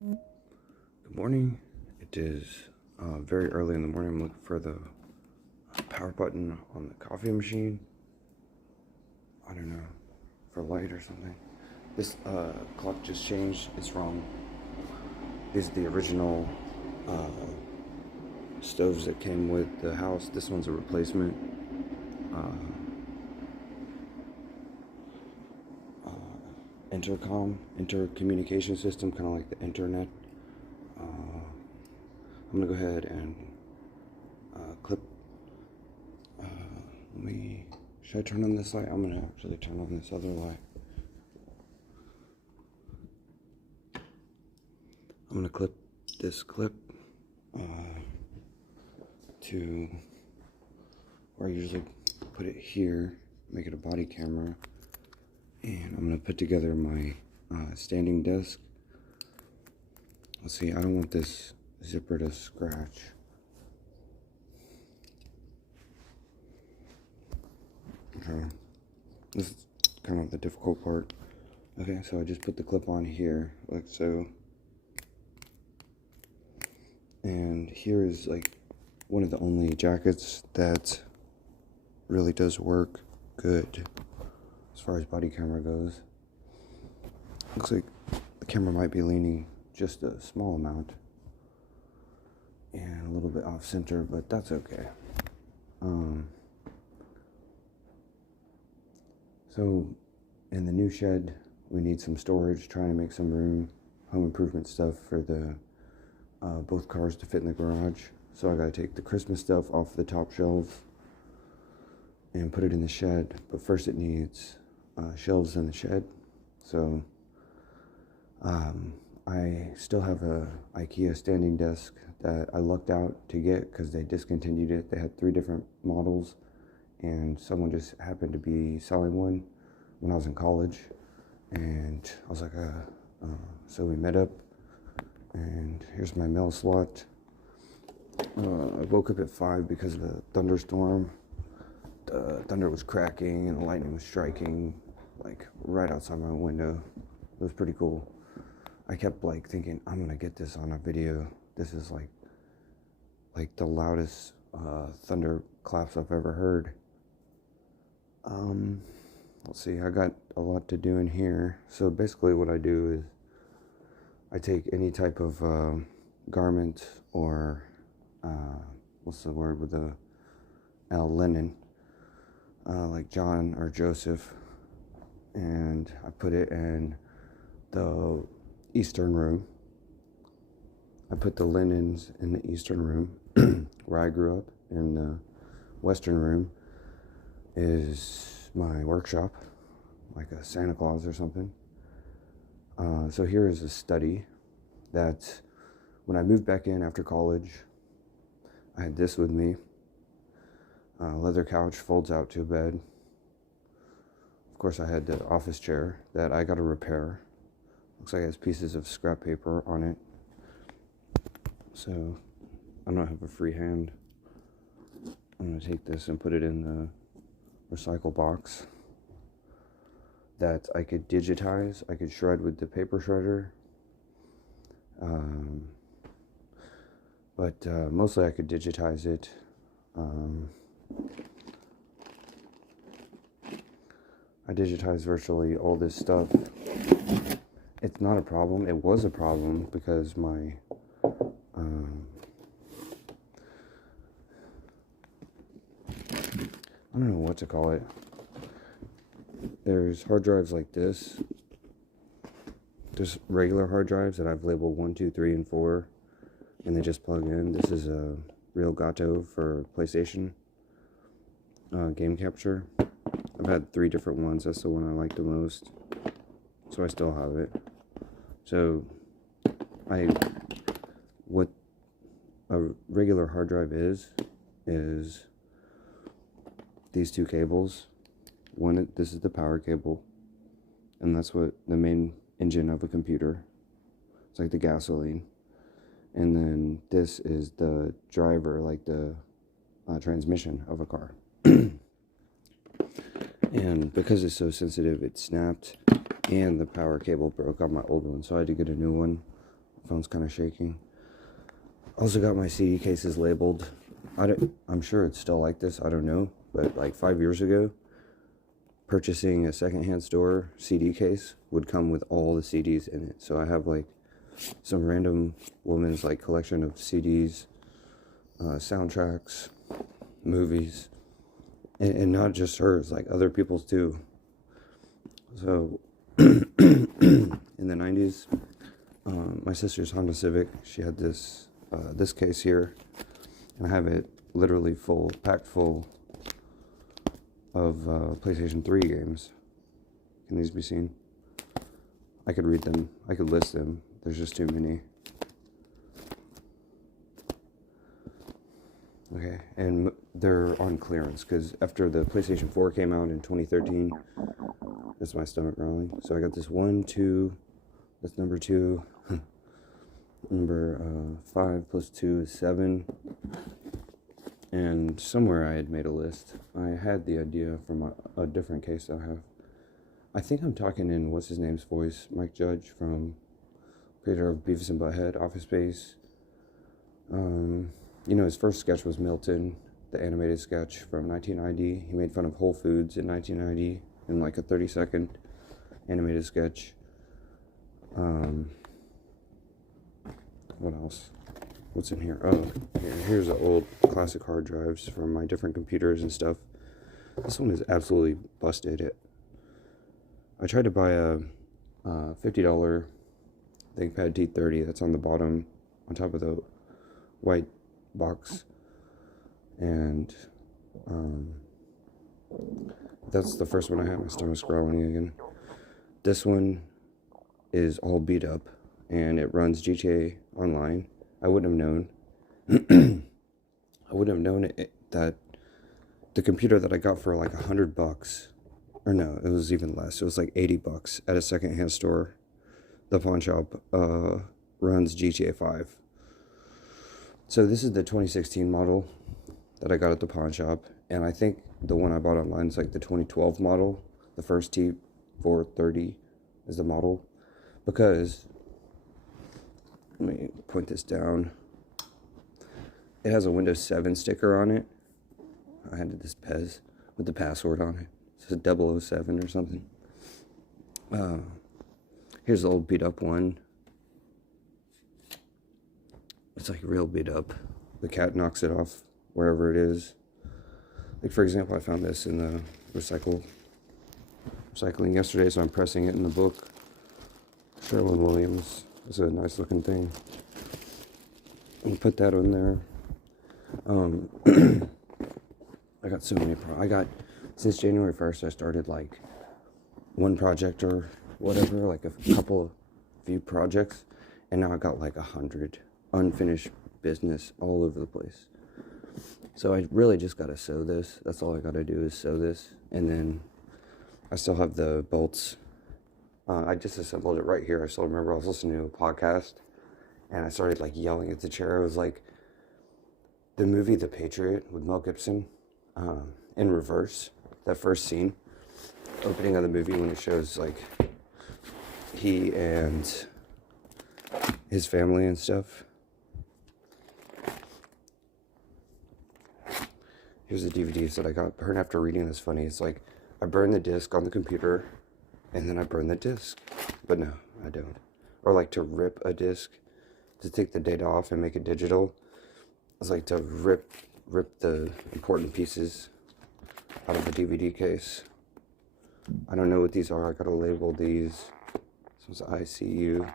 Good morning. It is very early in the morning. I'm looking for the power button on the coffee machine. I don't know, for light or something. This clock just changed. It's wrong. These are the original stoves that came with the house. This one's a replacement. Intercommunication system, kind of like the internet. I'm gonna go ahead and clip. Should I turn on this light? I'm gonna actually turn on this other light. I'm gonna clip this clip to where I usually put it here, make it a body camera, and I'm gonna put together my standing desk. Let's see, I don't want this zipper to scratch. Okay, this is kind of the difficult part. Okay, so I just put the clip on here, like so. And here is like one of the only jackets that really does work good as far as body camera goes. Looks like the camera might be leaning just a small amount and a little bit off center, but that's okay. So in the new shed, we need some storage, trying to make some room, home improvement stuff for the both cars to fit in the garage. So I gotta take the Christmas stuff off the top shelf and put it in the shed. But first it needs shelves in the shed. So I still have a IKEA standing desk that I lucked out to get because they discontinued it. They had 3 different models and someone just happened to be selling one when I was in college. And I was like, so we met up. And here's my mail slot. I woke up at 5 because of the thunderstorm. The thunder was cracking and the lightning was striking like right outside my window. It was pretty cool. I kept like thinking, I'm gonna get this on a video. This is like the loudest thunder claps I've ever heard. Let's see, I got a lot to do in here. So basically what I do is I take any type of garment or what's the word with the linen, like John or Joseph, and I put it in the Eastern room. I put the linens in the Eastern room where I grew up, and the Western room is my workshop, like a Santa Claus or something. So here is a study that when I moved back in after college, I had this with me. Leather couch, folds out to a bed. Of course, I had the office chair that I got to repair. Looks like it has pieces of scrap paper on it. So I don't have a free hand. I'm going to take this and put it in the recycle box that I could digitize. I could shred with the paper shredder. But mostly I could digitize it. I digitized virtually all this stuff. It's not a problem. It was a problem because my I don't know what to call it. There's hard drives like this. There's regular hard drives that I've labeled 1, 2, 3, and 4, and they just plug in. This is a Real Gato for PlayStation game capture. I've had 3 different ones. That's the one I like the most, so I still have it. So what a regular hard drive is these 2 cables. This is the power cable, and that's what the main engine of a computer. It's like the gasoline. And then this is the driver, like the transmission of a car. And because it's so sensitive, it snapped, and the power cable broke on my old one, so I had to get a new one Phone's kind of shaking. Also got my CD cases labeled. I'm sure it's still like this. I don't know. But like 5 years ago, purchasing a secondhand store CD case would come with all the CDs in it. So I have like some random woman's like collection of CDs, soundtracks, movies, and not just hers, like other people's too. So in the 90s, my sister's Honda Civic, she had this case here, and I have it literally packed full of PlayStation 3 games. Can these be seen? I could read them. I could list them. There's just too many. Okay, and they're on clearance because after the PlayStation 4 came out in 2013, that's my stomach growling. So I got this 1, 2, that's number 2. Number 5 plus 2 is 7. And somewhere I had made a list. I had the idea from a different case I have. I think I'm talking in what's his name's voice, Mike Judge, from creator of Beavis and Butthead, Office Space. You know, his first sketch was Milton, the animated sketch from 1990. He made fun of Whole Foods in 1990 in like a 30-second animated sketch. What else? What's in here? Oh, here's the old classic hard drives from my different computers and stuff. This one is absolutely busted. I tried to buy a $50 ThinkPad T30 that's on the bottom, on top of the white box, and that's the first one I had. My stomach's growling again. This one is all beat up, and it runs GTA Online. I wouldn't have known. I wouldn't have known that the computer that I got for like $100, or no, it was even less. It was like $80 at a secondhand store. The pawn shop runs GTA 5. So this is the 2016 model that I got at the pawn shop, and I think the one I bought online is like the 2012 model. The first T430 is the model, because let me point this down. It has a Windows 7 sticker on it. I had this Pez with the password on it. It says 007 or something. Here's the old beat up one. It's like real beat up. The cat knocks it off wherever it is. Like, for example, I found this in the recycling yesterday, so I'm pressing it in the book. Sherwin-Williams. It's a nice looking thing. I'll put that on there. I got so many since January 1st, I started like one project or whatever, like a few projects, and now I got like 100 unfinished business all over the place. So I really just gotta sew this. That's all I gotta do is sew this, and then I still have the bolts. I just assembled it right here. I still remember I was listening to a podcast, and I started like yelling at the chair. It was like the movie The Patriot with Mel Gibson, in reverse. That first scene, opening of the movie, when it shows like he and his family and stuff. Here's the DVDs that I got. Heard after reading this funny. It's like I burned the disc on the computer, and then I burn the disc. But no, I don't. Or like to rip a disc, to take the data off and make it digital. It's like to rip the important pieces out of the DVD case. I don't know what these are. I gotta label these. This was ICU.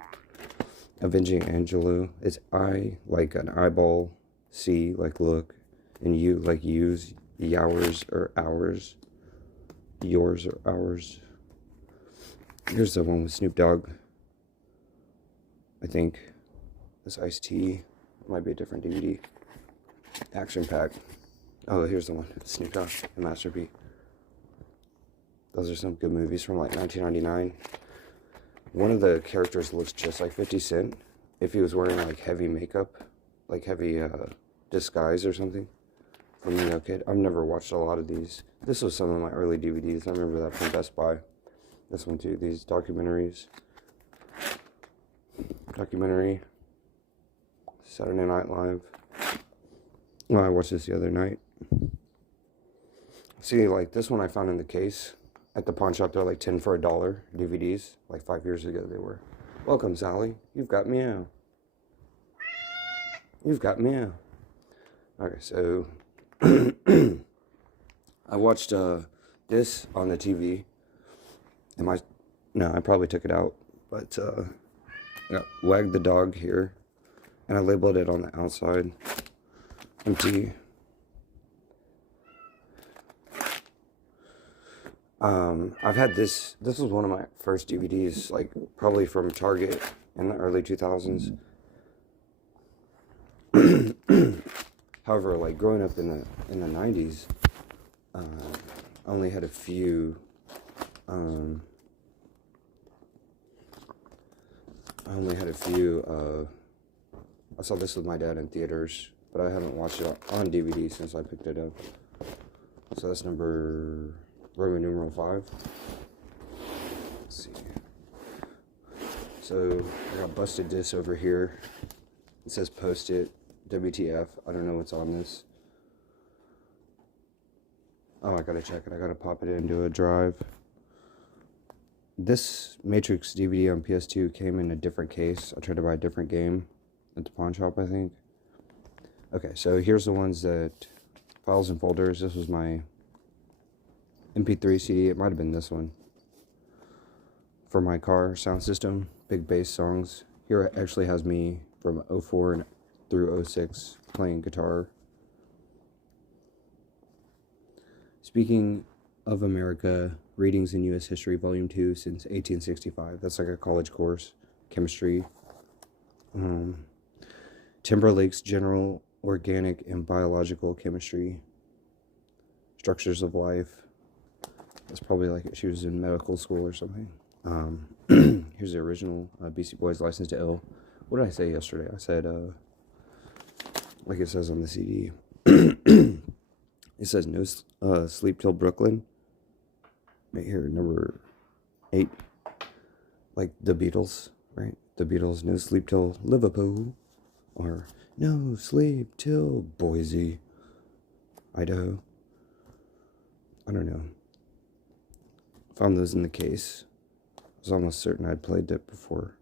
Avenging Angelou. It's I like an eyeball, C like look, and U like use, yours or ours. Yours or ours. Here's the one with Snoop Dogg. I think this Ice-T might be a different DVD. Action Pack. Oh, here's the one. Snoop Dogg and Master P. Those are some good movies from like 1999. One of the characters looks just like 50 Cent if he was wearing like heavy makeup, like heavy disguise or something from the kid. I've never watched a lot of these. This was some of my early DVDs. I remember that from Best Buy. This one too. These documentaries. Documentary. Saturday Night Live. Well, I watched this the other night. See, like this one I found in the case at the pawn shop. They're like 10 for $1 DVDs. Like 5 years ago they were. Welcome, Sally. You've got meow. You've got meow. Okay, so I watched this on the TV. No, I probably took it out, but I got Wag the Dog here, and I labeled it on the outside. Empty. I've had this was one of my first DVDs, like probably from Target in the early 2000s. However, like growing up in the 90s, I only had a few I saw this with my dad in theaters, but I haven't watched it on DVD since I picked it up. So that's number Roman numeral 5. Let's see. So I got Busted Disc over here. It says Post It, WTF. I don't know what's on this. Oh, I gotta check it. I gotta pop it into a drive. This Matrix DVD on PS2 came in a different case. I tried to buy a different game at the pawn shop, I think. Okay, so here's the ones that files and folders. This was my MP3 CD. It might have been this one. For my car sound system, big bass songs. Here it actually has me from 04 through 06 playing guitar. Speaking of America, Readings in U.S. History, Volume 2, since 1865. That's like a college course. Chemistry. Timberlake's General Organic and Biological Chemistry. Structures of Life. That's probably like she was in medical school or something. Here's the original Beastie Boys, License to Ill. What did I say yesterday? I said, like it says on the CD. It says No Sleep Till Brooklyn. Right here, number 8. Like the Beatles, right? The Beatles, No Sleep Till Liverpool. Or No Sleep Till Boise, Idaho. I don't know. Found those in the case. I was almost certain I'd played that before.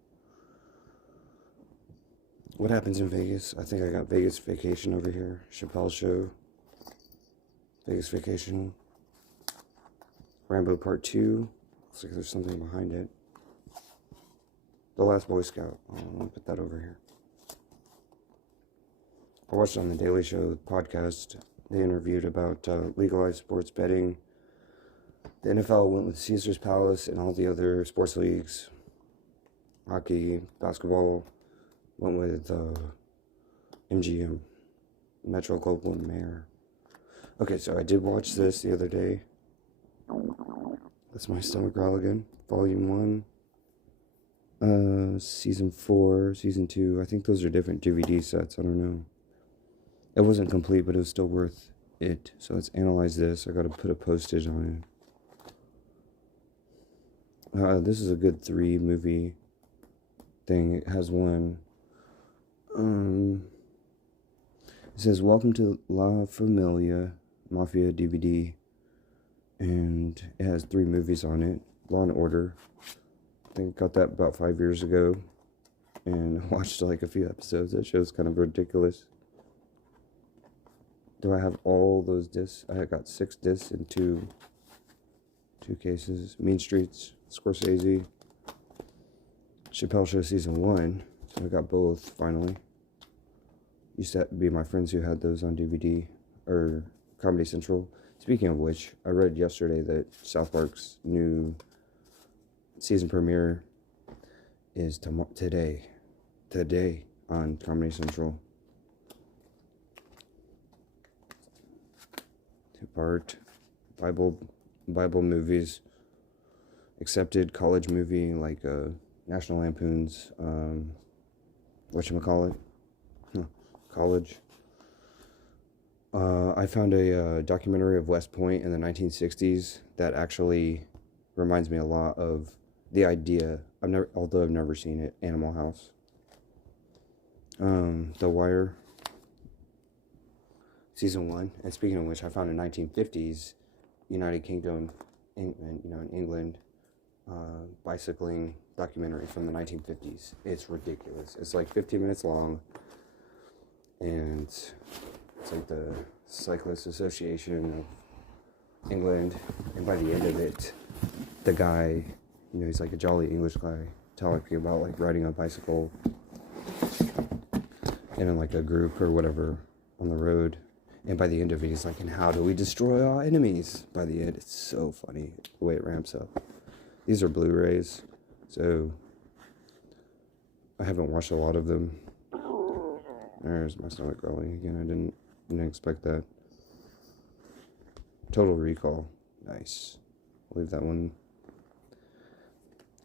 What Happens in Vegas? I think I got Vegas Vacation over here. Chappelle's Show. Vegas Vacation. Rambo Part 2. Looks like there's something behind it. The Last Boy Scout. I'm going to put that over here. I watched on the Daily Show podcast. They interviewed about legalized sports betting. The NFL went with Caesars Palace and all the other sports leagues. Hockey, basketball went with MGM, Metro Goldwyn Mayer. Okay, so I did watch this the other day. That's My Stomach Growl Again, Volume 1, Season 4, Season 2. I think those are different DVD sets. I don't know. It wasn't complete, but it was still worth it. So let's analyze this. I got to put a postage on it. This is a good 3 movie thing. It has one. It says Welcome to La Familia Mafia DVD. And it has 3 movies on it. Law and Order. I think I got that about 5 years ago. And I watched like a few episodes. That show's kind of ridiculous. Do I have all those discs? I got 6 discs in two cases. Mean Streets, Scorsese, Chappelle Show Season 1. So I got both, finally. Used to be my friends who had those on DVD, or Comedy Central. Speaking of which, I read yesterday that South Park's new season premiere is today on Comedy Central. 2-part Bible movies, accepted college movie like National Lampoon's whatchamacallit? College. I found a documentary of West Point in the 1960s that actually reminds me a lot of the idea. Although I've never seen it, Animal House. The Wire, season 1. And speaking of which, I found a 1950s United Kingdom, in England, bicycling documentary from the 1950s. It's ridiculous. It's like 15 minutes long, and it's like the Cyclist Association of England, and by the end of it, the guy, he's like a jolly English guy, telling you about like riding a bicycle in like a group or whatever on the road. And by the end of it, he's like, and how do we destroy our enemies? By the end, it's so funny the way it ramps up. These are Blu-rays, so I haven't watched a lot of them. There's my stomach growling again. I didn't expect that. Total Recall, nice. I'll leave that one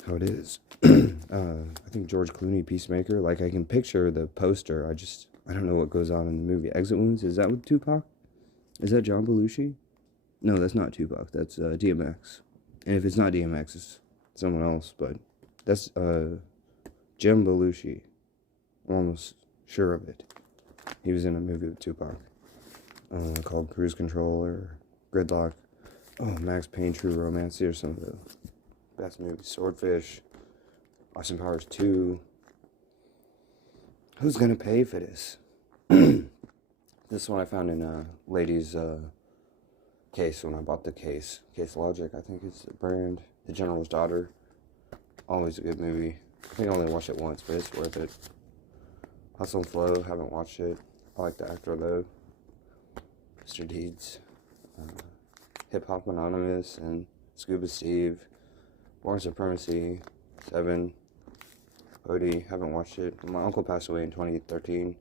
how it is. I think George Clooney, Peacemaker. Like, I can picture the poster. I don't know what goes on in the movie. Exit Wounds, is that with Tupac? Is that John Belushi? No, that's not Tupac. That's DMX. And if it's not DMX, it's someone else. But that's Jim Belushi. I'm almost sure of it. He was in a movie with Tupac called Cruise Control or Gridlock. Oh, Max Payne, True Romance. These are some of the best movies. Swordfish, Austin Powers 2. Who's gonna pay for this? This one I found in a lady's case when I bought the case. Case Logic, I think it's the brand. The General's Daughter. Always a good movie. I think I only watched it once, but it's worth it. Hustle and Flow, haven't watched it. I like the actor though. Mr. Deeds. Hip Hop Anonymous and Scuba Steve. Born Supremacy. 7. Odie, haven't watched it. My uncle passed away in 2013.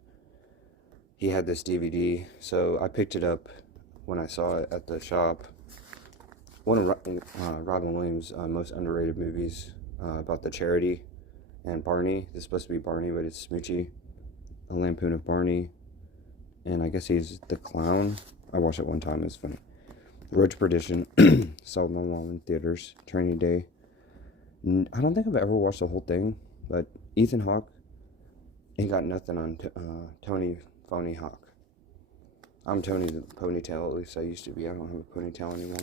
He had this DVD, so I picked it up when I saw it at the shop. One of Robin Williams' most underrated movies, about the charity and Barney. This is supposed to be Barney, but it's Smoochie. A Lampoon of Barney. And I guess he's the clown. I watched it one time, it's funny. Road to Perdition. Saw my mom in theaters. Training Day. I don't think I've ever watched the whole thing, but Ethan Hawke ain't got nothing on Tony Phony Hawk. I'm Tony the Ponytail, at least I used to be. I don't have a ponytail anymore.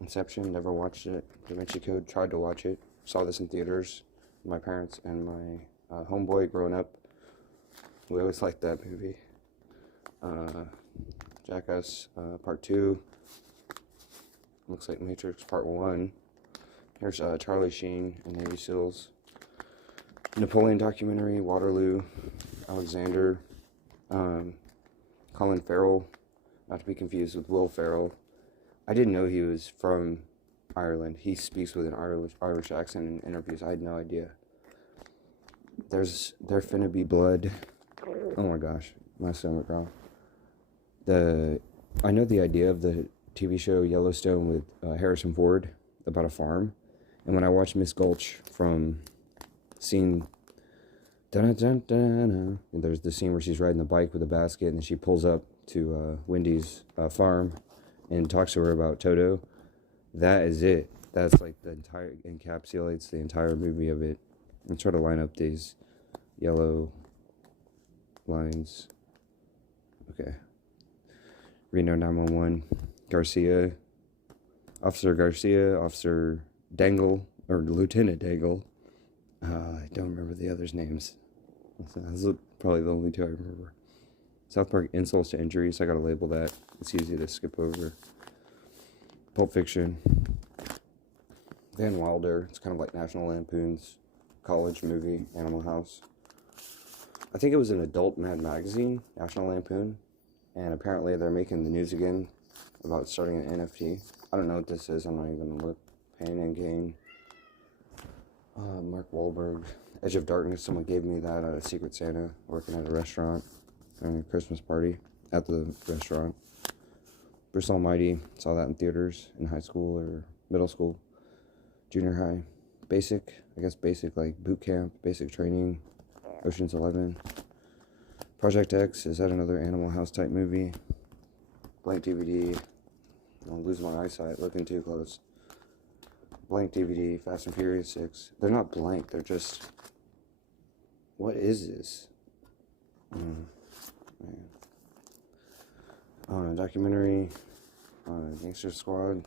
Inception, never watched it. Da Vinci Code, tried to watch it. Saw this in theaters. My parents and my homeboy growing up, we always liked that movie. Jackass Part 2. Looks like Matrix Part 1. Here's Charlie Sheen and Navy SEALs. Napoleon documentary, Waterloo, Alexander, Colin Farrell, not to be confused with Will Ferrell. I didn't know he was from Ireland. He speaks with an Irish accent in interviews. I had no idea. There finna be blood. Oh my gosh, my stomach growled. I know the idea of the TV show Yellowstone with Harrison Ford about a farm, and when I watched Miss Gulch from scene, there's the scene where she's riding the bike with a basket, and then she pulls up to Wendy's farm and talks to her about Toto. That is it. That's like encapsulates the entire movie of it. I'm trying to line up these yellow lines. Okay. Reno 911, Officer Dangle, or Lieutenant Dangle. I don't remember the others' names. Those are probably the only two I remember. South Park, Insults to Injuries. I gotta label that. It's easy to skip over. Pulp Fiction. Van Wilder. It's kind of like National Lampoon's college movie, Animal House. I think it was an adult Mad magazine, National Lampoon. And apparently they're making the news again about starting an NFT. I don't know what this is. I'm not even gonna look. Pain and Gain. Mark Wahlberg. Edge of Darkness. Someone gave me that at a Secret Santa working at a restaurant during a Christmas party at the restaurant. Bruce Almighty. Saw that in theaters in high school or middle school, junior high. Basic. I guess basic like boot camp, basic training. Ocean's 11. Project X, is that another Animal House type movie? Blank DVD. I don't lose my eyesight looking too close. Blank DVD, Fast and Furious 6. They're not blank, they're just What is this? Documentary on Gangster Squad,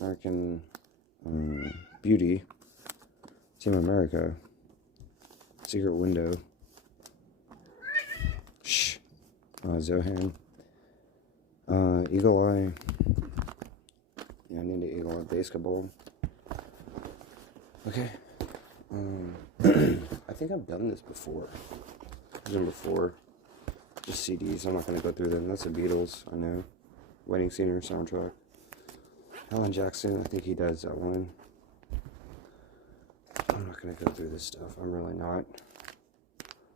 American Beauty, Team America, Secret Window, Zohan, Eagle Eye. Yeah, I need the Eagle Eye basketball. Okay. I think I've done this before. Just CDs. I'm not going to go through them. That's the Beatles, I know. Wedding Singer soundtrack. Alan Jackson, I think he does that one. I'm not going to go through this stuff. I'm really not.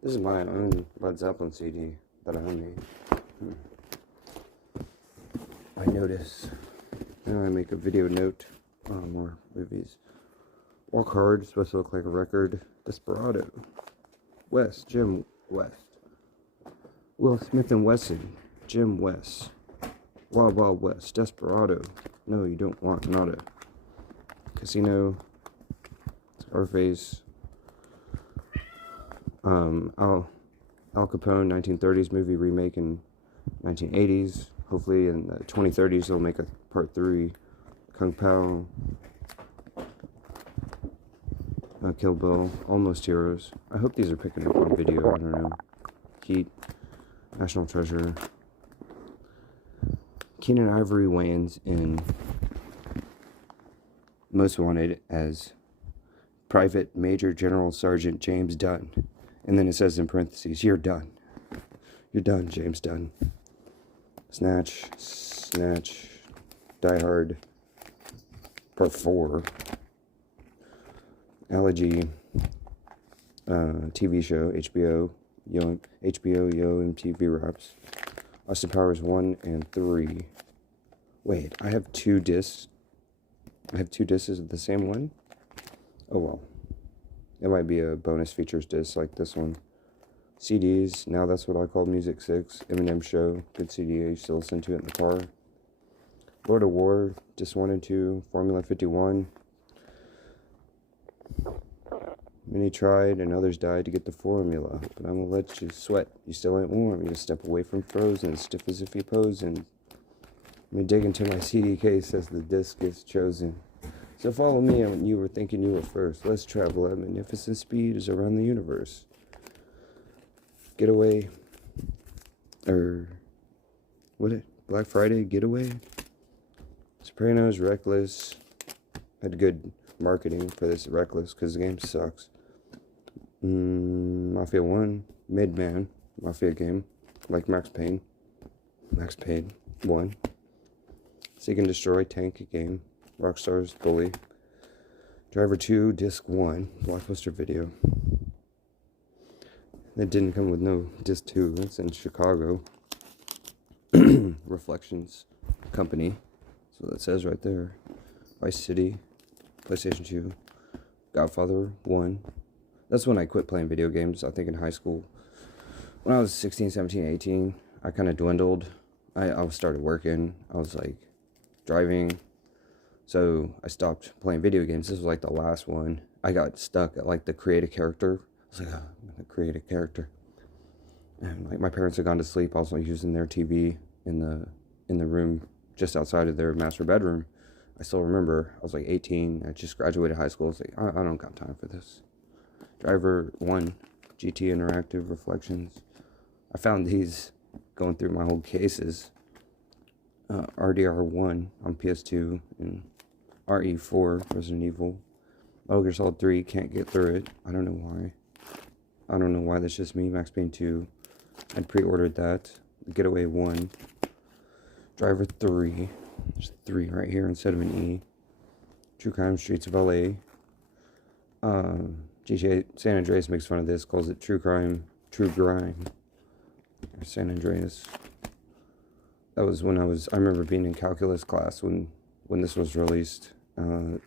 This is my own Led Zeppelin CD that I own. I notice. Now I make a video note. More movies. Walk Hard, supposed to look like a record. Desperado. West, Jim West. Will Smith and Wesson, Jim West. Wild Wild West, Desperado. No, you don't want nada. Casino. Scarface. Al Capone, 1930s movie remake in 1980s. Hopefully in the 2030s they'll make a part 3. Kung Pao. Kill Bill, Almost Heroes. I hope these are picking up on video. I don't know. Heat, National Treasure. Keenan Ivory Wayans in Most Wanted as Private Major General Sergeant James Dunn. And then it says in parentheses, "You're done. You're done, James Dunn." Snatch, Die Hard, Part 4. Allergy, TV show, HBO, Yo MTV Raps, Austin Powers 1 and 3. Wait, I have 2 discs. I have 2 discs of the same one? Oh well. It might be a bonus features disc like this one. CDs, now that's what I call Music 6. Eminem Show, good CD, I used to listen to it in the car. Lord of War, Disc 1 and 2, Formula 51. Many tried and others died to get the formula, but I'm gonna let you sweat. You still ain't warm. You step away from frozen, stiff as if you posing. Let me dig into my CD case as the disc gets chosen. So follow me when you were thinking you were first. Let's travel at magnificent speeds around the universe. Getaway, Black Friday Getaway. Sopranos, Reckless. Had good marketing for this Reckless because the game sucks. Mafia 1, Midman, Mafia game, like Max Payne. Max Payne 1. Seek and Destroy, Tank game, Rockstar's Bully. Driver 2, Disc 1, Blockbuster Video. That didn't come with no Disc 2, it's in Chicago. Reflections Company, that's what it says right there. Vice City, PlayStation 2, Godfather 1. That's when I quit playing video games, I think in high school. When I was 16, 17, 18, I kind of dwindled. I started working. I was like driving. So I stopped playing video games. This was like the last one. I got stuck at like the create a character. I was like, oh, I'm going to create a character. And like my parents had gone to sleep. I was like using their TV in the room just outside of their master bedroom. I still remember, I was like 18, I just graduated high school. I was like, I don't got time for this. Driver 1, GT Interactive Reflections. I found these going through my old cases. RDR 1 on PS2 and RE4, Resident Evil. Metal Gear Solid 3, can't get through it. I don't know why. I don't know why, that's just me. Max Payne 2, I'd pre-ordered that. Getaway 1. Driver 3. There's 3 right here instead of an E. True Crime Streets of LA. GTA San Andreas makes fun of this, calls it True Crime, True Grime. Or San Andreas. That was when I remember being in calculus class when this was released. I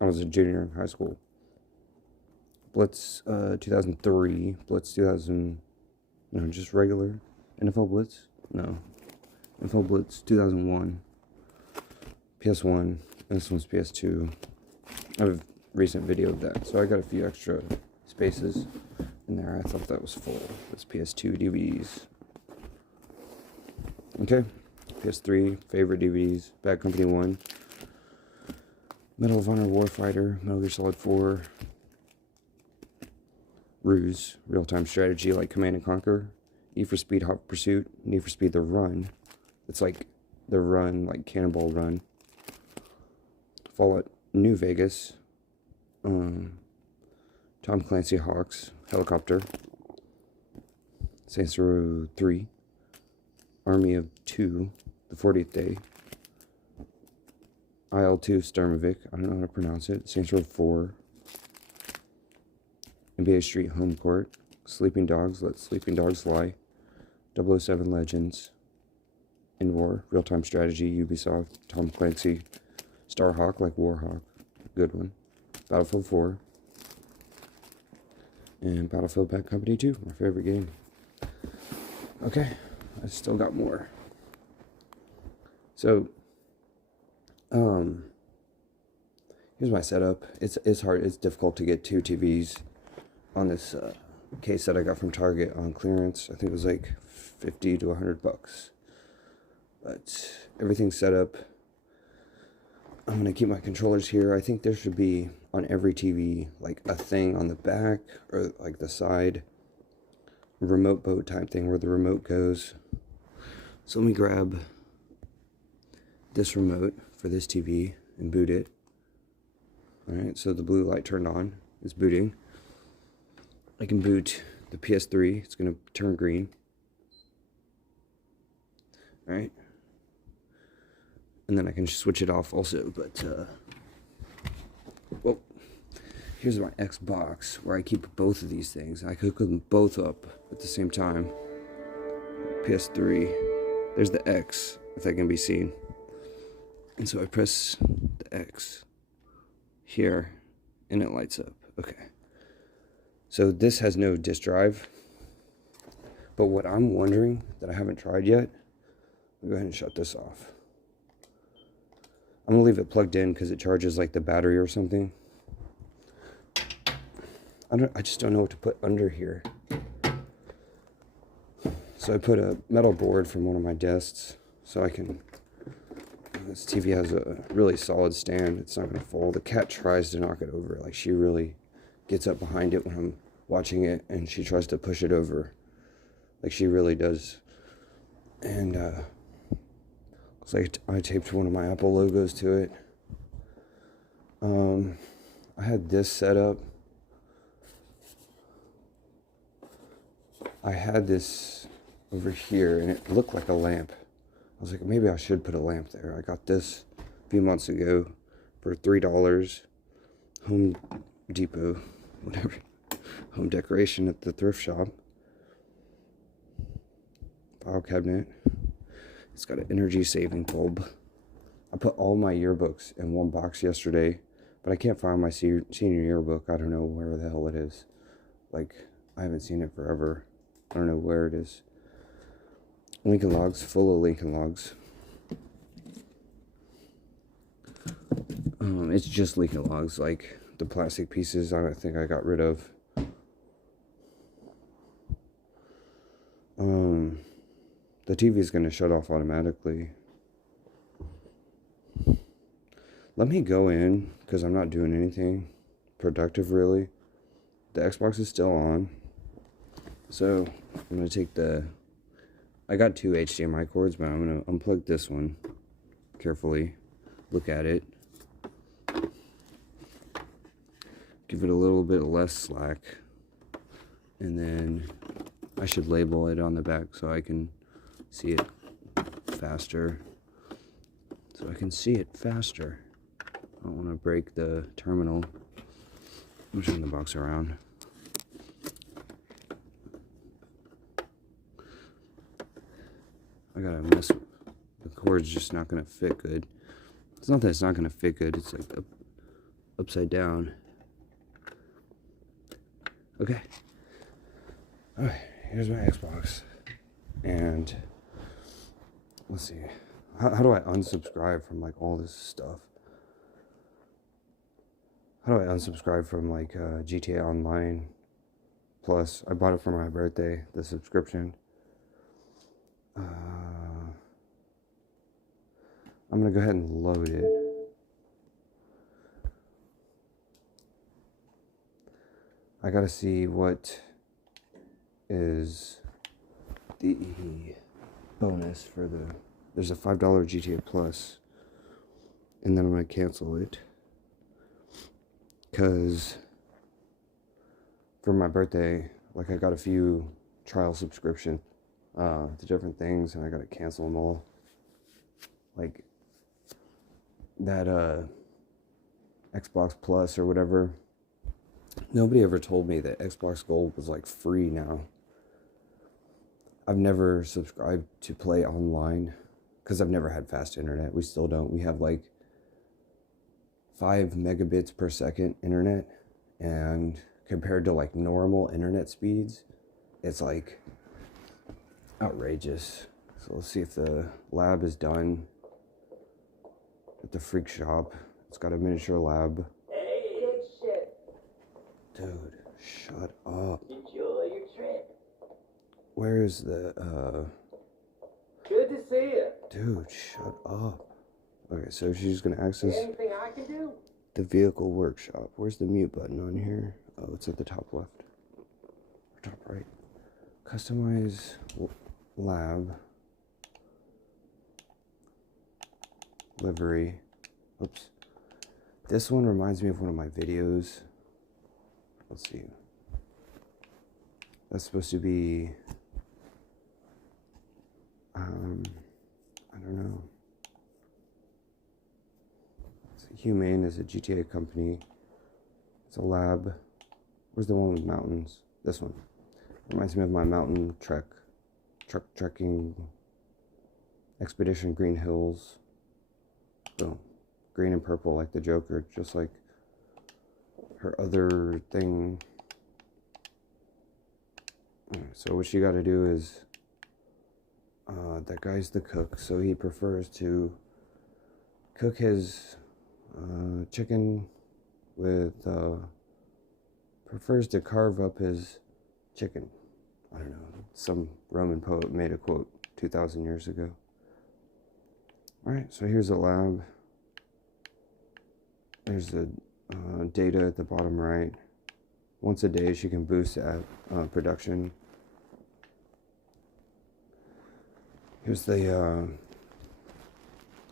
was a junior in high school. Blitz 2003. Blitz 2000. No, just regular. NFL Blitz? No. NFL Blitz 2001. PS1. This one's PS2. I have recent video of that. So I got a few extra spaces in there. I thought that was full. This PS2 DVDs. Okay, PS3 favorite DVDs: Bad Company 1, Medal of Honor Warfighter, Metal Gear Solid 4, Ruse, real-time strategy like Command and Conquer, Need for Speed Hot Pursuit, Need for Speed The Run. It's like the Run, like Cannonball Run. Fallout New Vegas, Tom Clancy Hawks, Helicopter, Saints Row 3, Army of Two, The 40th Day, IL-2 Sturmovik, I don't know how to pronounce it, Saints Row 4, NBA Street Home Court, Sleeping Dogs, Let Sleeping Dogs Lie, 007 Legends, In War, Real-Time Strategy, Ubisoft, Tom Clancy, Starhawk, like Warhawk, good one, Battlefield 4, and Battlefield Bad Company 2, my favorite game. Okay, I still got more. So, here's my setup. It's hard, it's difficult to get 2 TVs on this case that I got from Target on clearance. I think it was like 50 to $100. But everything's set up. I'm gonna keep my controllers here. I think there should be on every TV like a thing on the back or like the side, remote boat type thing where the remote goes. So let me grab this remote for this TV and boot it. Alright, so the blue light turned on. It's booting. I can boot the PS3. It's going to turn green. Alright. And then I can switch it off also. But, well, here's my Xbox where I keep both of these things. I could hook them both up at the same time. PS3. There's the X, if that can be seen. And so I press the X here, and it lights up. Okay. So this has no disk drive. But what I'm wondering that I haven't tried yet, I'll go ahead and shut this off. I'm gonna leave it plugged in because it charges like the battery or something. I just don't know what to put under here. So I put a metal board from one of my desks so I can. This TV has a really solid stand. It's not gonna fall. The cat tries to knock it over. Like she really gets up behind it when I'm watching it, and she tries to push it over. Like she really does. And looks like I taped one of my Apple logos to it. I had this set up. I had this over here, and it looked like a lamp. I was like, maybe I should put a lamp there. I got this a few months ago for $3. Home Depot, whatever. Home decoration at the thrift shop. File cabinet. It's got an energy saving bulb. I put all my yearbooks in one box yesterday, but I can't find my senior yearbook. I don't know where the hell it is. Like, I haven't seen it forever. I don't know where it is. Lincoln Logs, full of Lincoln Logs. It's just Lincoln Logs, like the plastic pieces I think I got rid of. The TV is going to shut off automatically. Let me go in, because I'm not doing anything productive really. The Xbox is still on. So, I'm going to take I got 2 HDMI cords, but I'm going to unplug this one carefully. Look at it. Give it a little bit less slack. And then I should label it on the back so I can see it faster. So I can see it faster. I don't want to break the terminal. I'm turning the box around. I gotta mess with the cord's just not gonna fit good. It's not that it's not gonna fit good, it's like upside down. Okay. Alright, here's my Xbox. And let's see. How do I unsubscribe from like all this stuff? how do I unsubscribe from like GTA Online Plus? I bought it for my birthday, the subscription. I'm gonna go ahead and load it. I gotta see what is the bonus for the. There's a $5 GTA Plus, and then I'm gonna cancel it because for my birthday, like I got a few trial subscription to different things, and I gotta cancel them all. Like that Xbox Plus or whatever. Nobody ever told me that Xbox Gold was like free now. I've never subscribed to play online because I've never had fast internet. We still don't. We have like 5 megabits per second internet, and compared to like normal internet speeds, it's like outrageous. So let's see if the lab is done at the freak shop. It's got a miniature lab. Hey, good shit. Dude, shut up. Enjoy your trip. Where's the Good to see you. dude, shut up. Okay, so she's gonna access Anything I can do? the vehicle workshop. Where's the mute button on here? Oh, it's at the top left. Or top right. Customize lab. Livery. Oops. This one reminds me of one of my videos. Let's see. That's supposed to be I don't know. Humane is a GTA company. It's a lab. Where's the one with mountains? This one. Reminds me of my mountain trekking expedition, Green Hills. Boom. Green and purple like the Joker, just like her other thing. So what you gotta do is, that guy's the cook, so he prefers to cook his chicken with, prefers to carve up his chicken. I don't know, some Roman poet made a quote 2,000 years ago. Alright, so here's a lab. There's the data at the bottom right. Once a day she can boost at production. Here's the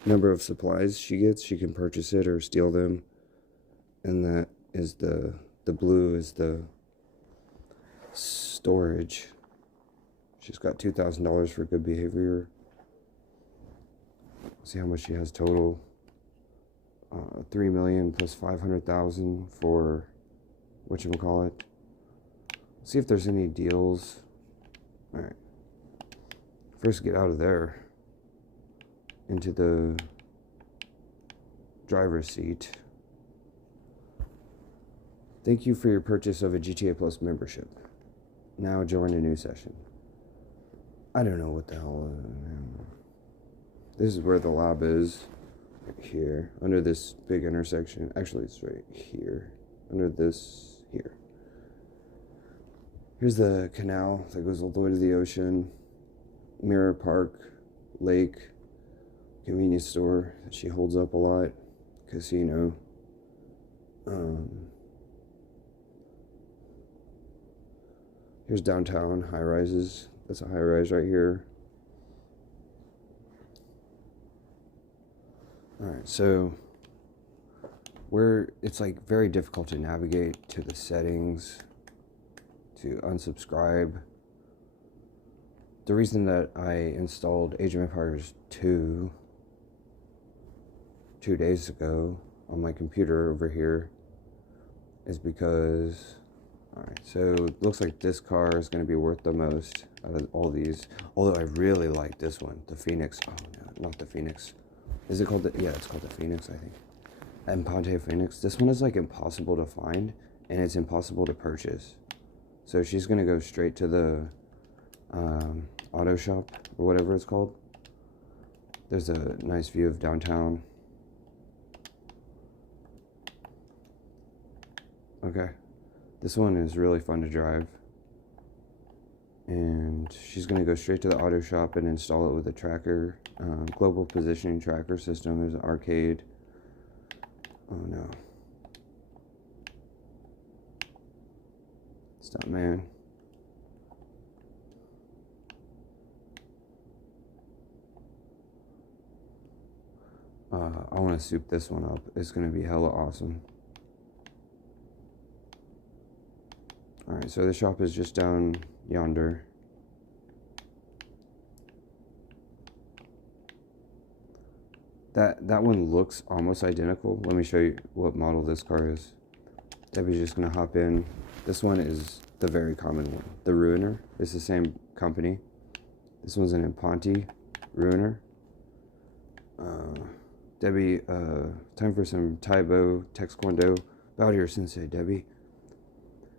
number of supplies she gets. She can purchase it or steal them. And that is the blue is the storage. She's got $2,000 for good behavior. See how much she has total. 3 million plus 500,000 for whatchamacallit. See if there's any deals. Alright. First get out of there. Into the driver's seat. Thank you for your purchase of a GTA Plus membership. Now join a new session. I don't know what the hell. This is where the lab is. Right here. Under this big intersection. Actually, it's right here. Under this here. Here's the canal that goes all the way to the ocean. Mirror Park. Lake. Convenience store that she holds up a lot. Casino. Here's downtown, high rises. That's a high rise right here. Alright, so it's like very difficult to navigate to the settings, to unsubscribe. The reason that I installed Age of Empires 2 2 days ago on my computer over here is because, alright, so it looks like this car is going to be worth the most out of all these. Although I really like this one, the Phoenix. Oh no, not the Phoenix. Is it called the, yeah, it's called the Phoenix, I think. Empante Phoenix. This one is like impossible to find, and it's impossible to purchase. So she's going to go straight to the auto shop, or whatever it's called. There's a nice view of downtown. Okay. This one is really fun to drive. And she's going to go straight to the auto shop and install it with a tracker, global positioning tracker system. There's an arcade. Oh no. Stop, man. I want to soup this one up. It's going to be hella awesome. Alright, so the shop is just down yonder. That one looks almost identical. Let me show you what model this car is. Debbie's just gonna hop in. This one is the very common one. The Ruiner. It's the same company. This one's an Impanti Ruiner. Debbie, time for some Taibo Taekwondo. Bow to your sensei, Debbie.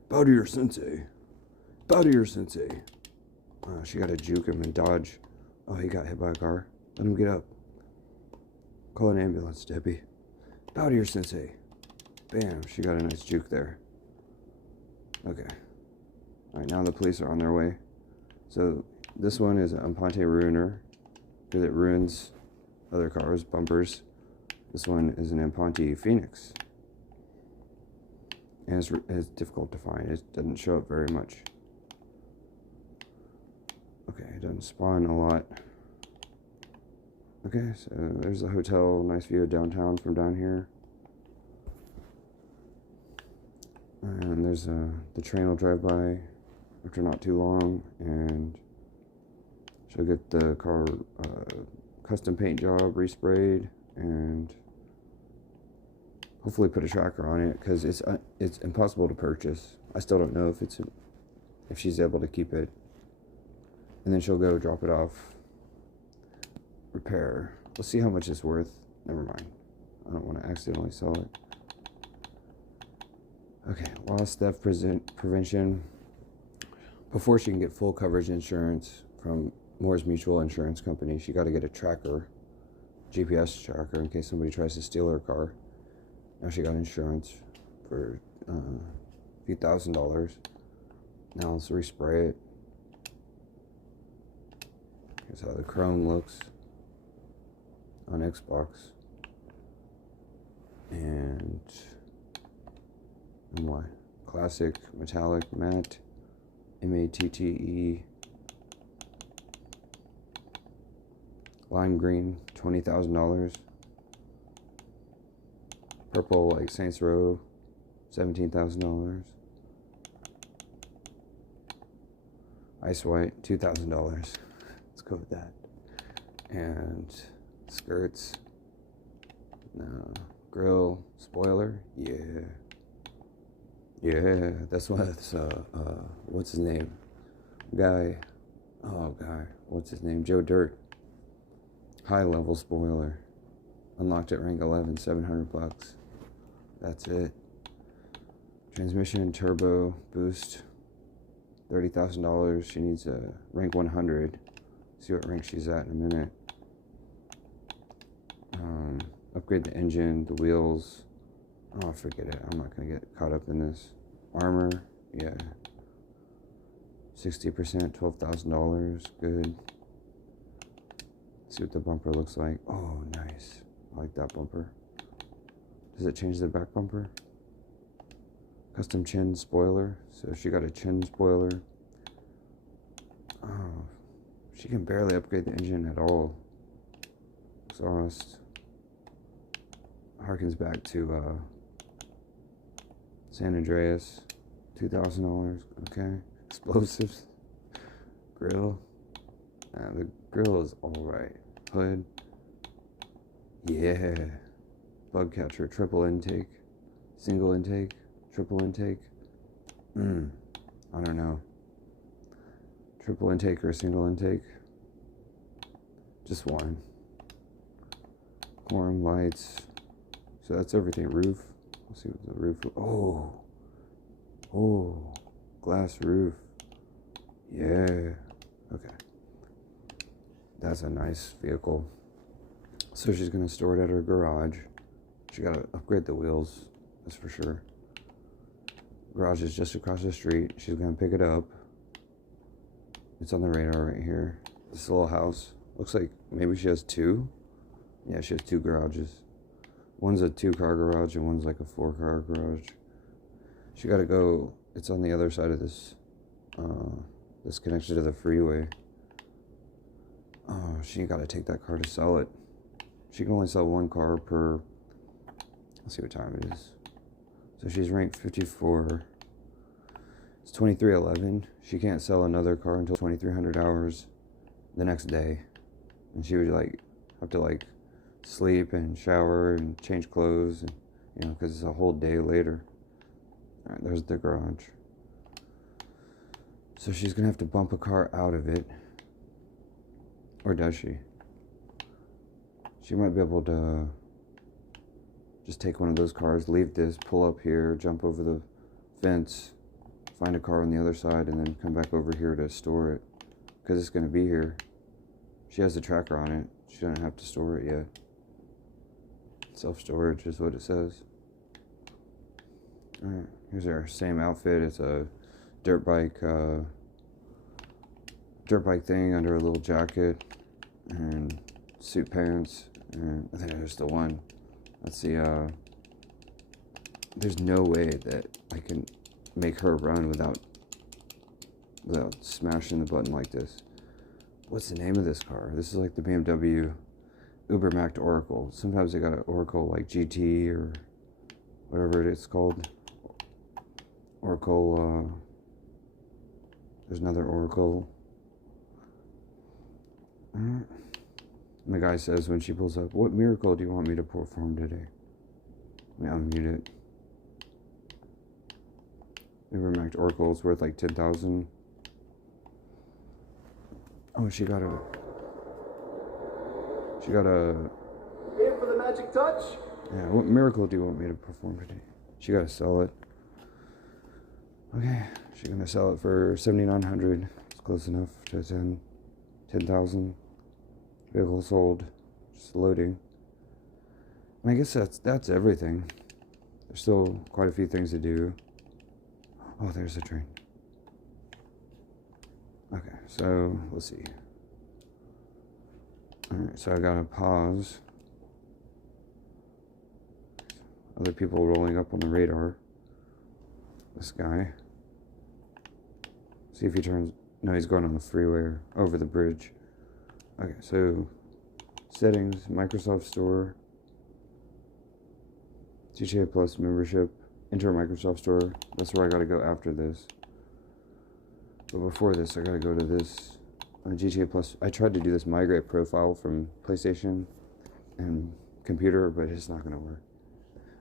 Bow to your sensei. Bow to your sensei. She got to juke him and dodge. Oh, he got hit by a car. Let him get up. Call an ambulance, Debbie. Bow to your sensei. Bam, she got a nice juke there. Okay. Alright, now the police are on their way. So, this one is an Impanti Ruiner, because it ruins other cars, bumpers. This one is an Impanti Phoenix. And it's difficult to find. It doesn't show up very much. Okay, it doesn't spawn a lot. Okay, so there's the hotel. Nice view of downtown from down here. And there's the train will drive by after not too long, and she'll get the car custom paint job resprayed, and hopefully put a tracker on it, because it's impossible to purchase. I still don't know if she's able to keep it. And then she'll go drop it off. Repair. We'll see how much it's worth. Never mind. I don't want to accidentally sell it. Okay, loss theft prevention. Before she can get full coverage insurance from Moore's Mutual Insurance Company, she got to get a tracker, GPS tracker, in case somebody tries to steal her car. Now she got insurance for a few $1,000s. Now let's respray it. Here's how the chrome looks on Xbox. And what? Classic, metallic, matte, MATTE. Lime green, $20,000. Purple, like Saints Row, $17,000. Ice white, $2,000. Let's go with that. And skirts. No. Grill, spoiler. Yeah. Yeah, that's what's what's his name? Guy. Oh, guy. What's his name? Joe Dirt. High level spoiler. Unlocked at rank 11, $700. That's it. Transmission, turbo, boost, $30,000. She needs a rank 100. See what rank she's at in a minute. Upgrade the engine, the wheels. Oh, forget it. I'm not going to get caught up in this. Armor, yeah. 60%, $12,000. Good. See what the bumper looks like. Oh, nice. I like that bumper. Does it change the back bumper? Custom chin spoiler. So she got a chin spoiler. Oh, she can barely upgrade the engine at all. Exhaust. Harkens back to San Andreas. $2,000. Okay. Explosives. Grill. The grill is alright. Hood. Yeah. Bug catcher. Triple intake. Single intake. Triple intake. I don't know. Triple intake or single intake? Just one. Quorum lights. So that's everything. Roof. Let's see what the roof. Oh. Glass roof. Yeah. Okay. That's a nice vehicle. So she's going to store it at her garage. She got to upgrade the wheels. That's for sure. Garage is just across the street. She's gonna pick it up. It's on the radar right here. This little house. Looks like maybe she has two. Yeah, she has two garages. One's a 2-car garage and one's like a 4-car garage. She gotta go. It's on the other side of this. This connects to the freeway. Oh, she gotta take that car to sell it. She can only sell one car per. Let's see what time it is. So she's ranked 54. It's 23:11. She can't sell another car until 2300 hours the next day, and she would like have to like sleep and shower and change clothes, and because it's a whole day later. All right, there's the garage. So she's gonna have to bump a car out of it, or does she? She might be able to just take one of those cars, leave this, pull up here, jump over the fence, find a car on the other side, and then come back over here to store it, because it's gonna be here. She has a tracker on it. She doesn't have to store it yet. Self-storage is what it says. Alright, here's her same outfit. It's a dirt bike thing under a little jacket and suit pants, and I think there's the one. Let's see, there's no way that I can make her run without smashing the button like this. What's the name of this car? This is like the BMW Ubermacht Oracle. Sometimes they got an Oracle like GT or whatever it is called. Oracle, there's another Oracle. And the guy says when she pulls up, "What miracle do you want me to perform today?" Let me unmute it. Ubermacht Oracle is worth like 10,000. Oh, she got a. Here for the magic touch? Yeah, what miracle do you want me to perform today? She gotta sell it. Okay, she's gonna sell it for 7,900. It's close enough to 10,000. Vehicle sold. Just loading. And I guess that's everything. There's still quite a few things to do. Oh, there's a train. Okay, so let's see. Alright, so I gotta pause. Other people rolling up on the radar. This guy. See if he turns. No, he's going on the freeway or over the bridge. Okay, so settings, Microsoft Store, GTA Plus membership, enter Microsoft Store. That's where I gotta go after this. But before this, I gotta go to this GTA Plus. I tried to do this migrate profile from PlayStation and computer, but it's not gonna work.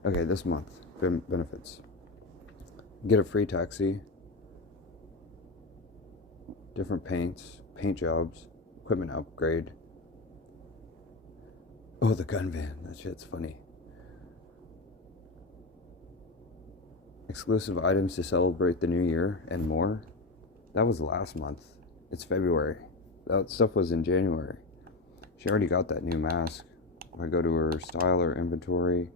Okay, this month benefits: get a free taxi, different paints, paint jobs, equipment upgrade. Oh, the gun van. That shit's funny. Exclusive items to celebrate the new year and more. That was last month. It's February. That stuff was in January. She already got that new mask. If I go to her style or inventory,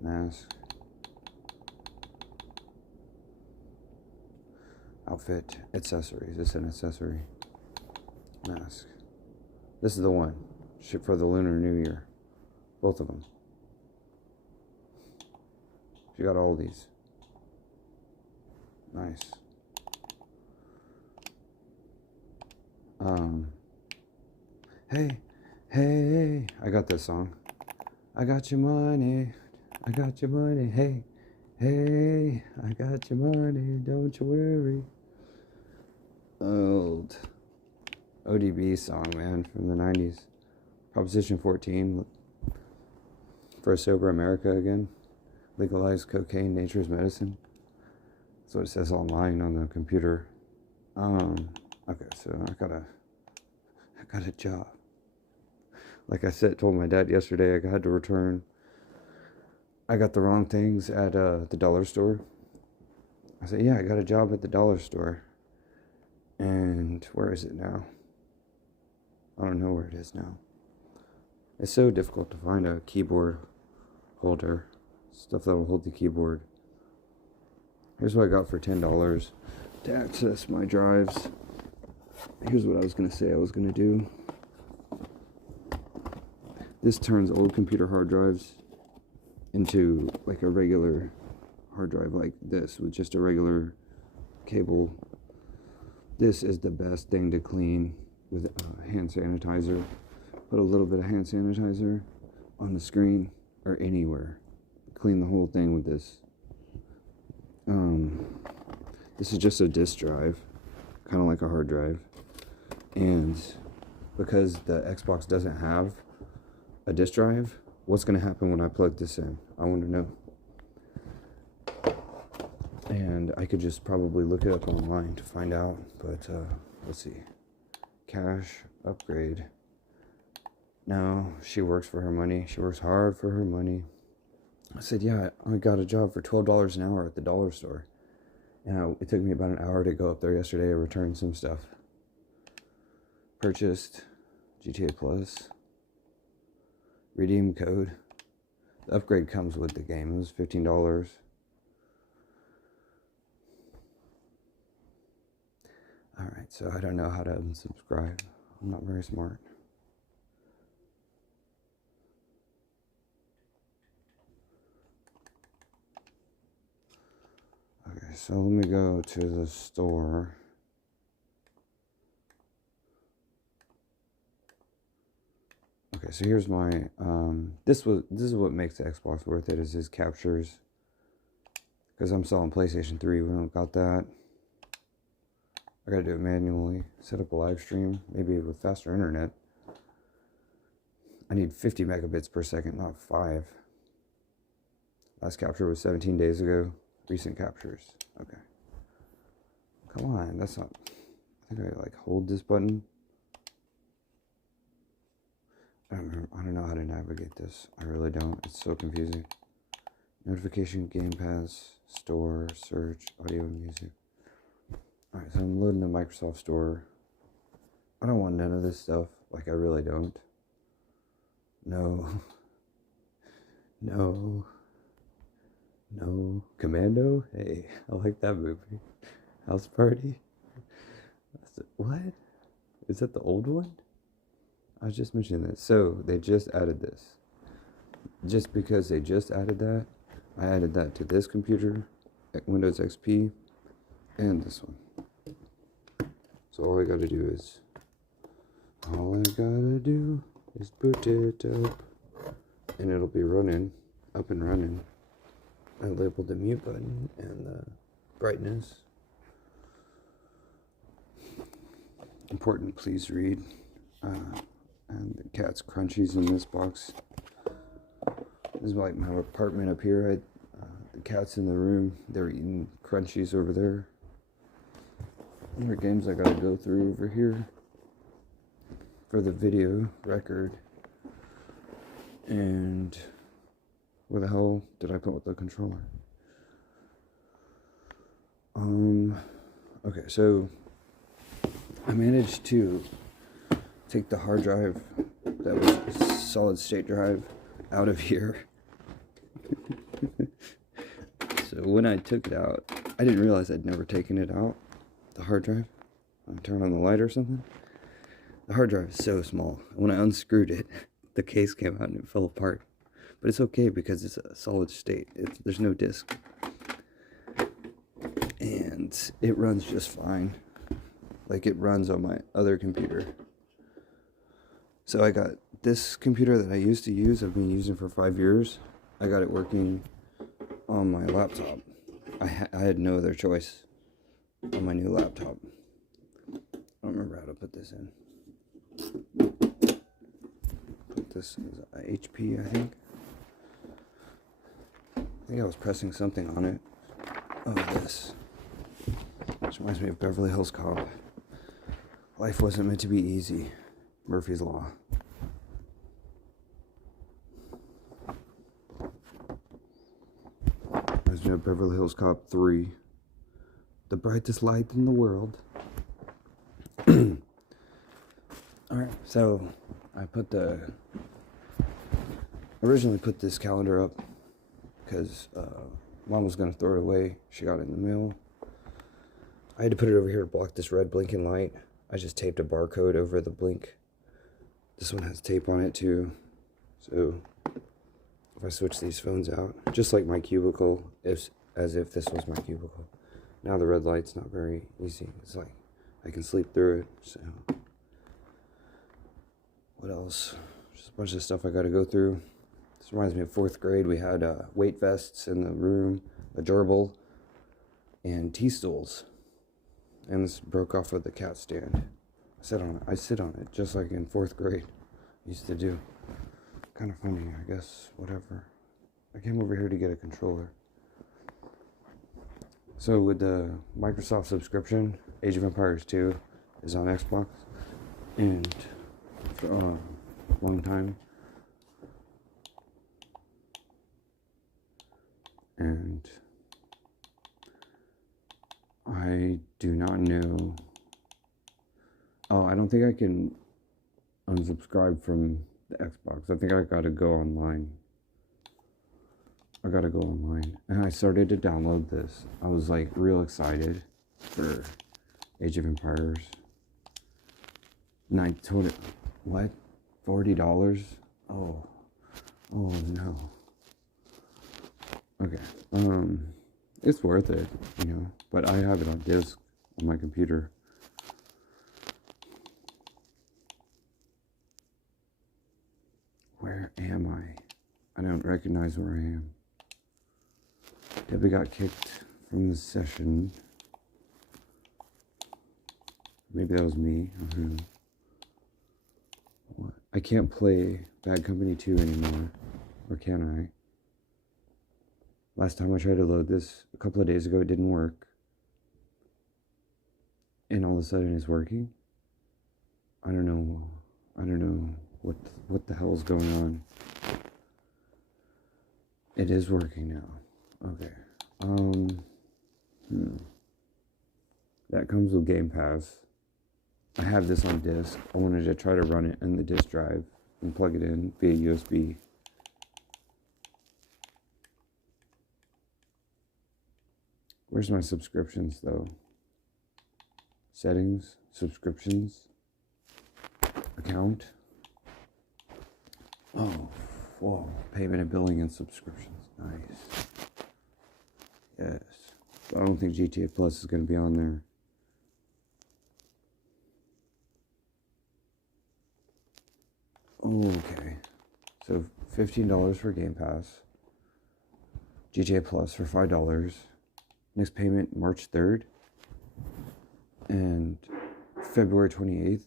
mask, outfit, accessories. This is an accessory. Mask. This is the one. Ship for the Lunar New Year. Both of them. She got all these. Nice. Hey, hey, I got this song. I got your money. I got your money. Hey, hey, I got your money. Don't you worry. Old ODB song, man, from the 90s. Proposition 14. For a sober America again. Legalize cocaine, nature's medicine. That's what it says online on the computer. Okay, so I got a job. Like I told my dad yesterday, I had to return. I got the wrong things at the dollar store. I said, yeah, I got a job at the dollar store. And where is it now? I don't know where it is now. It's so difficult to find a keyboard holder. Stuff that will hold the keyboard. Here's what I got for $10 to access my drives. Here's what I was going to say I was going to do. This turns old computer hard drives into like a regular hard drive like this with just a regular cable. This is the best thing to clean with hand sanitizer. Put a little bit of hand sanitizer on the screen or anywhere. Clean the whole thing with this. This is just a disk drive, kind of like a hard drive. And because the Xbox doesn't have a disk drive, what's going to happen when I plug this in? I want to know. And I could just probably look it up online to find out, but let's see. Cash upgrade. No, she works for her money. She works hard for her money. I said, yeah, I got a job for $12 an hour at the dollar store. And it took me about an hour to go up there yesterday and return some stuff. Purchased GTA Plus. Redeem code. The upgrade comes with the game. It was $15. Alright, so I don't know how to unsubscribe. I'm not very smart. Okay, so let me go to the store. Okay, so here's my this is what makes the Xbox worth it, is his captures. Because I'm still on PlayStation 3, we don't got that. I gotta do it manually. Set up a live stream, maybe with faster internet. I need 50 megabits per second, not 5. Last capture was 17 days ago. Recent captures. Okay. Come on, that's not... I think I like hold this button. I don't know how to navigate this. I really don't. It's so confusing. Notification, Game Pass, Store, Search, Audio, Music. Alright, so I'm loading the Microsoft Store. I don't want none of this stuff. Like, I really don't. No. No. No. Commando? Hey, I like that movie. House Party? What? Is that the old one? I was just mentioning this. So, they just added this. Just because they just added that, I added that to this computer, Windows XP, and this one. So all I gotta do is boot it up, and it'll be running, up and running. I labeled the mute button and the brightness. Important, please read. And the cat's crunchies in this box. This is like my apartment up here. The cat's in the room. They're eating crunchies over there. There are games I gotta go through over here for the video record. And where the hell did I put with the controller? Okay, so I managed to take the hard drive that was a solid state drive out of here. So when I took it out, I didn't realize I'd never taken it out, the hard drive. I turned on the light or something. The hard drive is so small. When I unscrewed it, the case came out and it fell apart. But it's okay because it's a solid state. There's no disk. And it runs just fine. Like it runs on my other computer. So I got this computer that I used to use, I've been using for 5 years. I got it working on my laptop. I had no other choice on my new laptop. I don't remember how to put this in. Put this as a HP, I think. I think I was pressing something on it. Oh, this. Which reminds me of Beverly Hills Cop. Life wasn't meant to be easy. Murphy's Law. Reminds me of Beverly Hills Cop 3. The brightest light in the world. Alright, so I originally put this calendar up because Mom was gonna throw it away. She got it in the mail. I had to put it over here to block this red blinking light. I just taped a barcode over the blink. This one has tape on it too. So if I switch these phones out, just like my cubicle, as if this was my cubicle. Now the red light's not very easy. It's like I can sleep through it. So what else? Just a bunch of stuff I got to go through. This reminds me of 4th grade. We had weight vests in the room, a gerbil, and tea stools. And this broke off of the cat stand. I sit on it just like in 4th grade. Used to do. Kind of funny, I guess. Whatever. I came over here to get a controller. So with the Microsoft subscription, Age of Empires 2 is on Xbox, and for a long time. And I do not know. Oh, I don't think I can unsubscribe from the Xbox. I think I gotta go online. And I started to download this. I was like real excited for Age of Empires. And I told it, what? $40? Oh no. Okay. It's worth it, you know, but I have it on disc on my computer. Where am I? I don't recognize where I am. Debbie got kicked from the session. Maybe that was me. I don't know. What? I can't play Bad Company 2 anymore. Or can I? Last time I tried to load this a couple of days ago, it didn't work. And all of a sudden it's working. I don't know what the hell is going on. It is working now. Okay. That comes with Game Pass. I have this on disc. I wanted to try to run it in the disc drive and plug it in via USB. Where's my subscriptions though? Settings, subscriptions, account. Oh, whoa, payment and billing and subscriptions. Nice. Yes. I don't think GTA Plus is going to be on there. Okay. So $15 for Game Pass. GTA Plus for $5. Next payment March 3rd. And February 28th.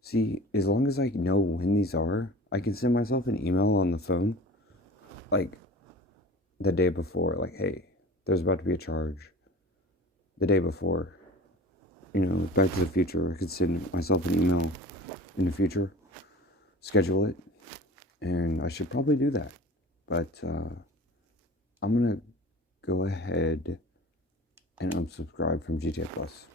See, as long as I know when these are, I can send myself an email on the phone, like the day before, like, hey, there's about to be a charge. The day before, you know, Back to the Future, I could send myself an email in the future, schedule it, and I should probably do that. But I'm going to go ahead and unsubscribe from GTA Plus.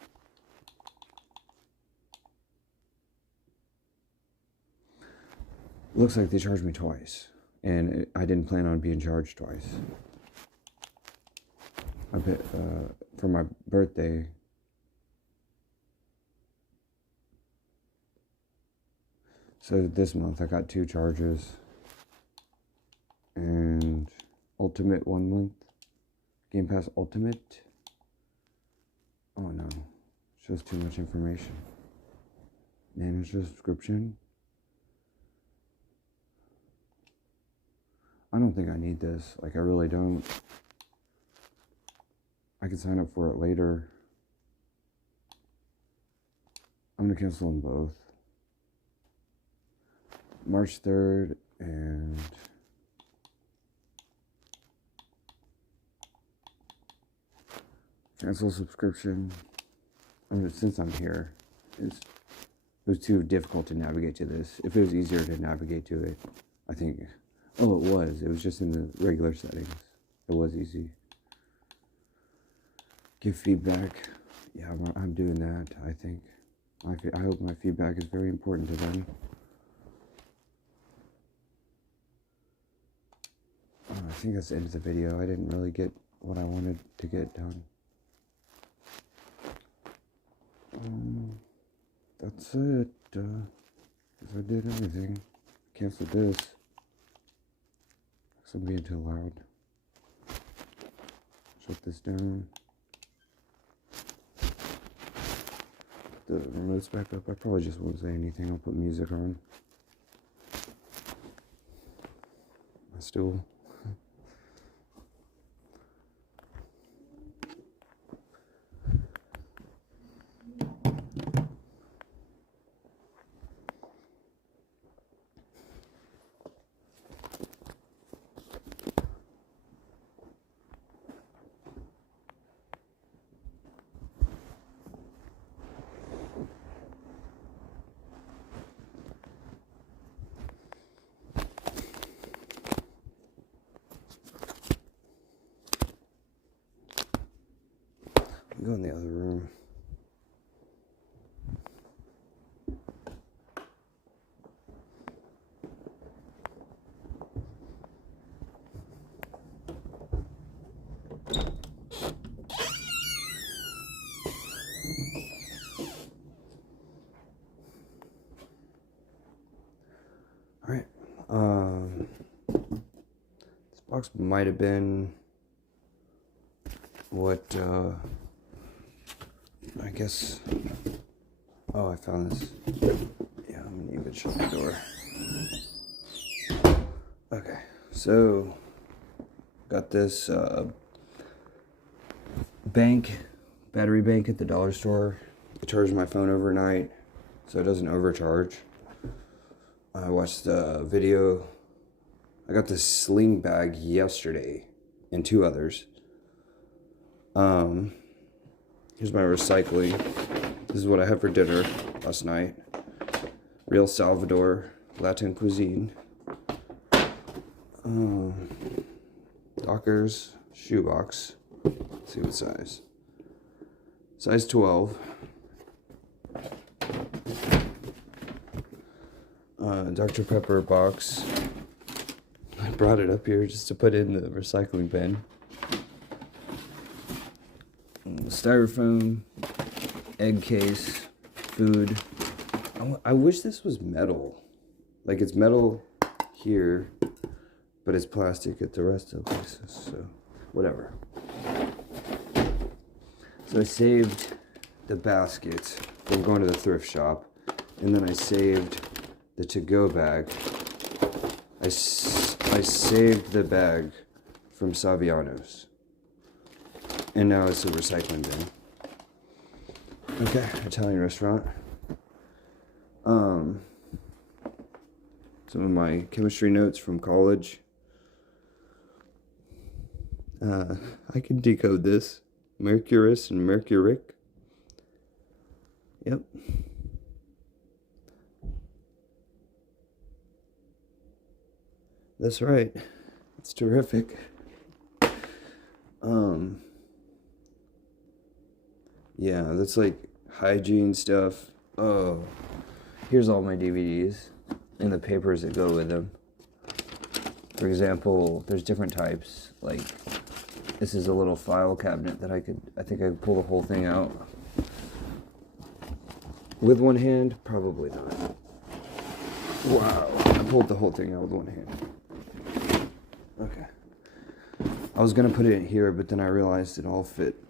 Looks like they charged me twice, and I didn't plan on being charged twice. I bet for my birthday. So this month I got 2 charges, and Ultimate 1 month, Game Pass Ultimate. Oh no, shows too much information. Manage subscription. I don't think I need this. Like, I really don't. I can sign up for it later. I'm going to cancel them both. March 3rd and cancel subscription. I mean, since I'm here, it was too difficult to navigate to this. If it was easier to navigate to it, I think... Oh, it was. It was just in the regular settings. It was easy. Give feedback. Yeah, I'm doing that, I think. I hope my feedback is very important to them. I think that's the end of the video. I didn't really get what I wanted to get done. That's it. I did everything. Cancel this. Because I'm being too loud. Shut this down. The remote's back up. I probably just won't say anything. I'll put music on. My stool. Go in the other room. All right. This box might have been what I guess. Oh, I found this. Yeah, I'm gonna even shut the door. Okay, so got this battery bank at the dollar store. I charged my phone overnight so it doesn't overcharge. I watched the video. I got this sling bag yesterday and 2 others. Here's my recycling. This is what I had for dinner last night. Real Salvador Latin cuisine. Dockers shoebox. Let's see what size. Size 12. Dr. Pepper box. I brought it up here just to put in the recycling bin. Styrofoam, egg case, food. I wish this was metal. Like it's metal here, but it's plastic at the rest of the places, so whatever. So I saved the basket from going to the thrift shop, and then I saved the to-go bag. I saved the bag from Saviano's. And now it's a recycling bin. Okay, Italian restaurant. Some of my chemistry notes from college. I can decode this. Mercurus and mercuric. Yep. That's right. It's terrific. Yeah, that's like hygiene stuff. Oh, here's all my DVDs and the papers that go with them. For example, there's different types. Like, this is a little file cabinet that I think I could pull the whole thing out. With one hand? Probably not. Wow, I pulled the whole thing out with one hand. Okay. I was gonna put it in here, but then I realized it all fit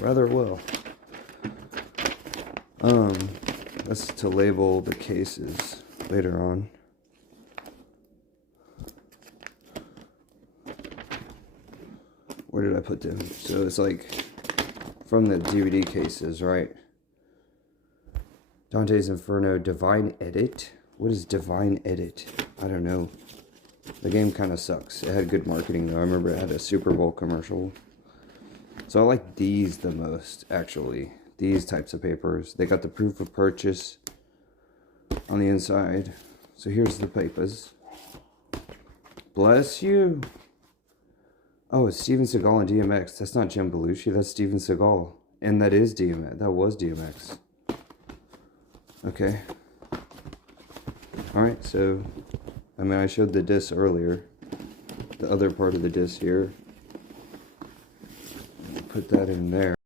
rather well. That's to label the cases later on. Where did I put them? So it's like from the DVD cases, right? Dante's Inferno, Divine Edit. What is Divine Edit? I don't know. The game kind of sucks. It had good marketing though. I remember it had a Super Bowl commercial. So I like these the most, actually. These types of papers. They got the proof of purchase on the inside. So here's the papers. Bless you. Oh, it's Steven Seagal and DMX. That's not Jim Belushi. That's Steven Seagal. And that is DMX. That was DMX. Okay. Alright, so I showed the disc earlier. The other part of the disc here. put that in there.